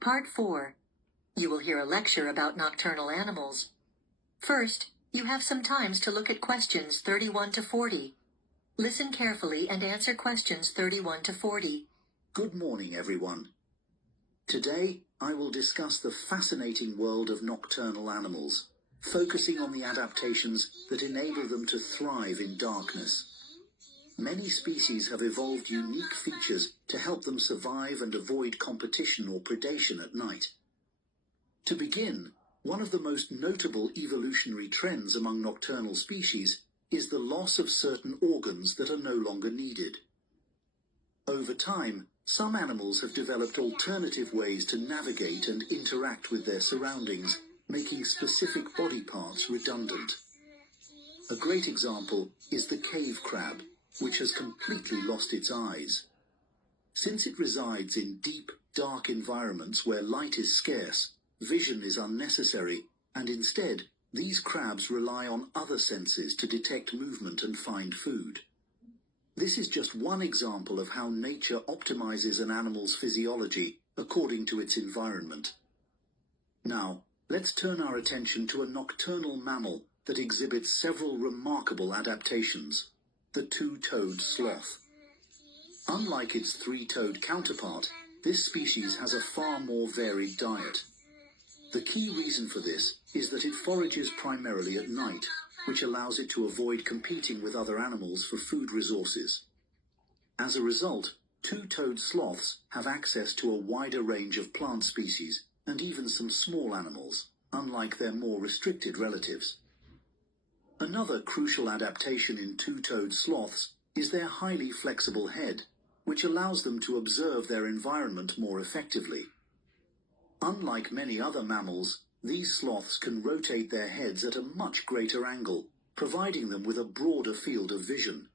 Part 4. You will hear a lecture about nocturnal animals. First, you have some times to look at questions 31 to 40. Listen carefully and answer questions 31 to 40. Good morning, everyone. Today, I will discuss the fascinating world of nocturnal animals, focusing on the adaptations that enable them to thrive in darkness. Many species have evolved unique features to help them survive and avoid competition or predation at night. To begin, one of the most notable evolutionary trends among nocturnal species is the loss of certain organs that are no longer needed. Over time, some animals have developed alternative ways to navigate and interact with their surroundings, making specific body parts redundant. A great example is the cave crab, which has completely lost its eyes. Since it resides in deep, dark environments where light is scarce, vision is unnecessary, and instead, these crabs rely on other senses to detect movement and find food. This is just one example of how nature optimizes an animal's physiology according to its environment. Now, let's turn our attention to a nocturnal mammal that exhibits several remarkable adaptations: the two-toed sloth. Unlike its three-toed counterpart, this species has a far more varied diet. The key reason for this is that it forages primarily at night, which allows it to avoid competing with other animals for food resources. As a result, two-toed sloths have access to a wider range of plant species and even some small animals, unlike their more restricted relatives. Another crucial adaptation in two-toed sloths is their highly flexible head, which allows them to observe their environment more effectively. Unlike many other mammals, these sloths can rotate their heads at a much greater angle, providing them with a broader field of vision.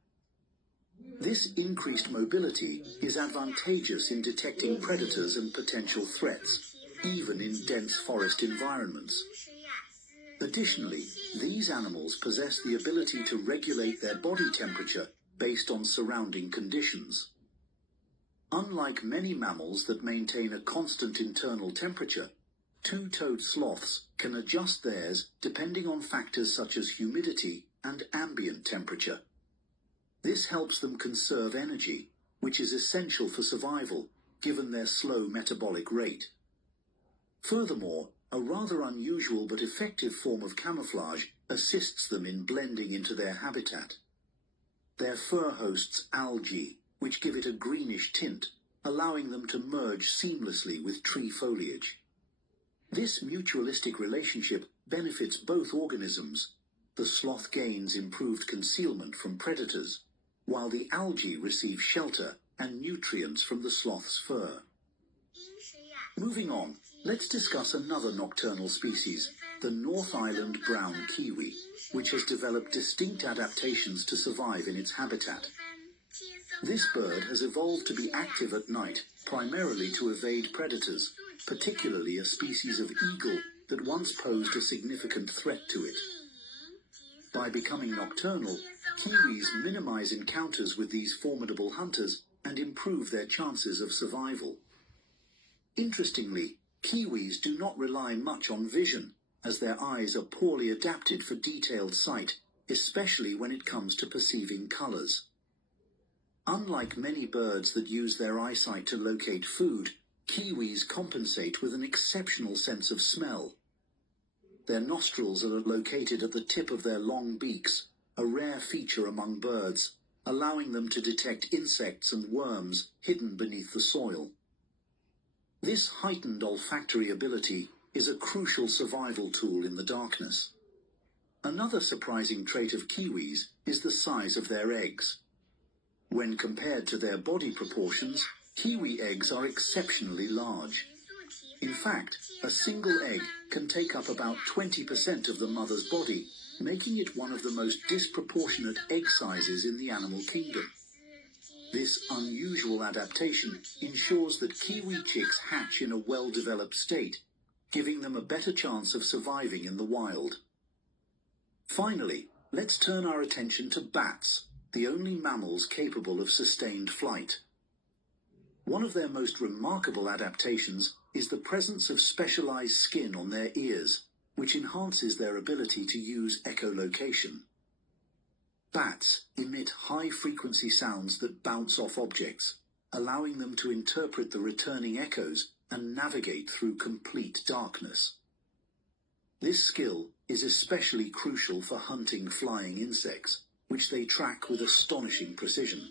This increased mobility is advantageous in detecting predators and potential threats, even in dense forest environments. Additionally, these animals possess the ability to regulate their body temperature based on surrounding conditions. Unlike many mammals that maintain a constant internal temperature, two-toed sloths can adjust theirs depending on factors such as humidity and ambient temperature. This helps them conserve energy, which is essential for survival, given their slow metabolic rate. Furthermore, a rather unusual but effective form of camouflage assists them in blending into their habitat. Their fur hosts algae, which give it a greenish tint, allowing them to merge seamlessly with tree foliage. This mutualistic relationship benefits both organisms. The sloth gains improved concealment from predators, while the algae receive shelter and nutrients from the sloth's fur. Moving on, let's discuss another nocturnal species, the North Island brown kiwi, which has developed distinct adaptations to survive in its habitat. This bird has evolved to be active at night, primarily to evade predators, particularly a species of eagle that once posed a significant threat to it. By becoming nocturnal, kiwis minimize encounters with these formidable hunters and improve their chances of survival. Interestingly, kiwis do not rely much on vision, as their eyes are poorly adapted for detailed sight, especially when it comes to perceiving colors. Unlike many birds that use their eyesight to locate food, kiwis compensate with an exceptional sense of smell. Their nostrils are located at the tip of their long beaks, a rare feature among birds, allowing them to detect insects and worms hidden beneath the soil. This heightened olfactory ability is a crucial survival tool in the darkness. Another surprising trait of kiwis is the size of their eggs. When compared to their body proportions, kiwi eggs are exceptionally large. In fact, a single egg can take up about 20% of the mother's body, making it one of the most disproportionate egg sizes in the animal kingdom. This unusual adaptation ensures that kiwi chicks hatch in a well-developed state, giving them a better chance of surviving in the wild. Finally, let's turn our attention to bats, the only mammals capable of sustained flight. One of their most remarkable adaptations is the presence of specialized skin on their ears, which enhances their ability to use echolocation. Bats emit high-frequency sounds that bounce off objects, allowing them to interpret the returning echoes and navigate through complete darkness. This skill is especially crucial for hunting flying insects, which they track with astonishing precision.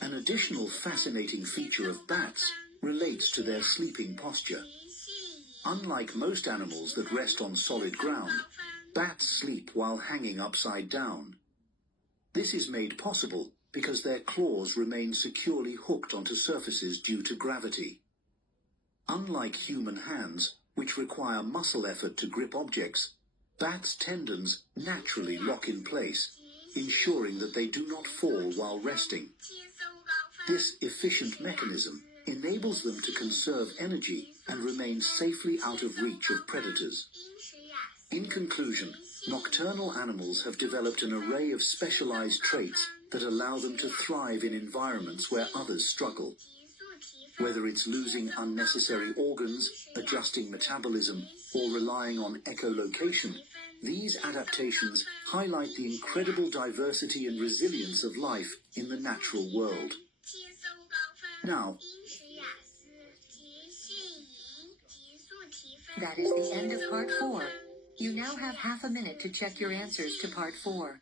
An additional fascinating feature of bats relates to their sleeping posture. Unlike most animals that rest on solid ground, bats sleep while hanging upside down. This is made possible because their claws remain securely hooked onto surfaces due to gravity. Unlike human hands, which require muscle effort to grip objects, bats' tendons naturally lock in place, ensuring that they do not fall while resting. This efficient mechanism enables them to conserve energy and remain safely out of reach of predators. In conclusion, nocturnal animals have developed an array of specialized traits that allow them to thrive in environments where others struggle. Whether it's losing unnecessary organs, adjusting metabolism, or relying on echolocation, these adaptations highlight the incredible diversity and resilience of life in the natural world. Now, that is the end of part 4. You now have half a minute to check your answers to part 4.